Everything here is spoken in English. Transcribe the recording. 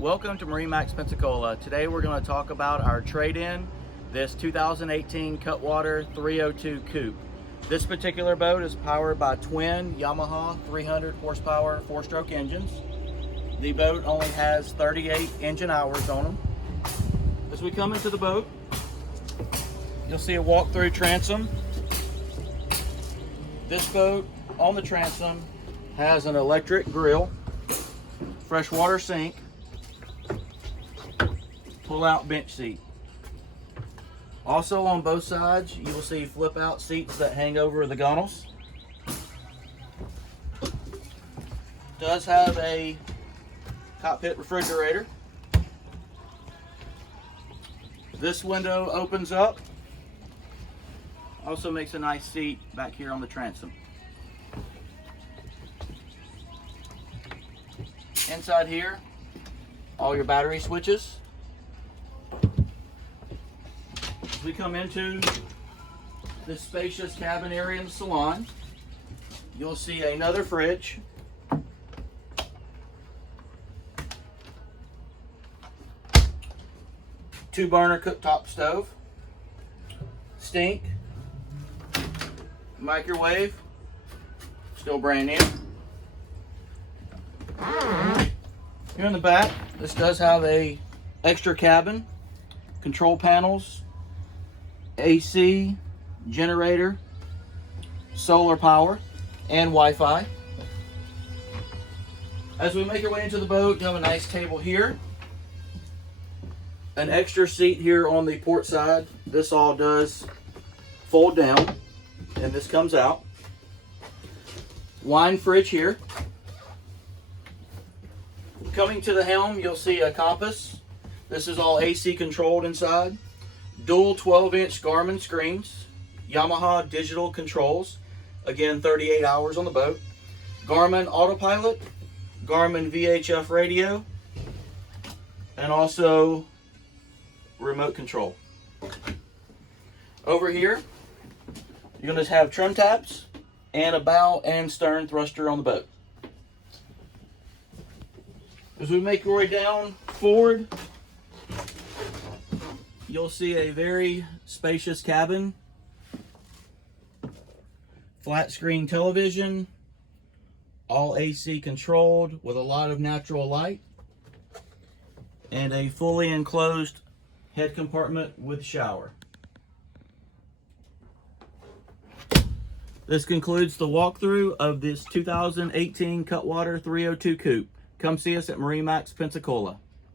Welcome to Marine Max Pensacola. Today we're going to talk about our trade-in, this 2018 Cutwater 302 Coupe. This particular boat is powered by Twin Yamaha 300 horsepower 4-stroke engines. The boat only has 38 engine hours on them. As we come into the boat, you'll see a walk-through transom. This boat on the transom has an electric grill, freshwater sink, pull-out bench seat. Also on both sides, you will see flip-out seats that hang over the gunnels. Does have a cockpit refrigerator. This window opens up. Also makes a nice seat back here on the transom. Inside here, all your battery switches. As we come into this spacious cabin area in the salon, you'll see another fridge. Two-burner cooktop stove. Sink. Microwave. Still brand new. Here in the back, this does have a extra cabin, control panels, AC, generator, solar power, and Wi-Fi. As we make our way into the boat, you have a nice table here. An extra seat here on the port side. This all does fold down, and this comes out. Wine fridge here. Coming to the helm, you'll see a compass. This is all AC controlled inside. Dual 12-inch Garmin screens. Yamaha digital controls. Again, 38 hours on the boat. Garmin autopilot. Garmin VHF radio. And also remote control. Over here, you're going to have trim taps and a bow and stern thruster on the boat. As we make our way down forward, you'll see a very spacious cabin, flat screen television, all AC controlled with a lot of natural light, and a fully enclosed head compartment with shower. This concludes the walkthrough of this 2018 Cutwater 302 Coupe. Come see us at MarineMax Pensacola.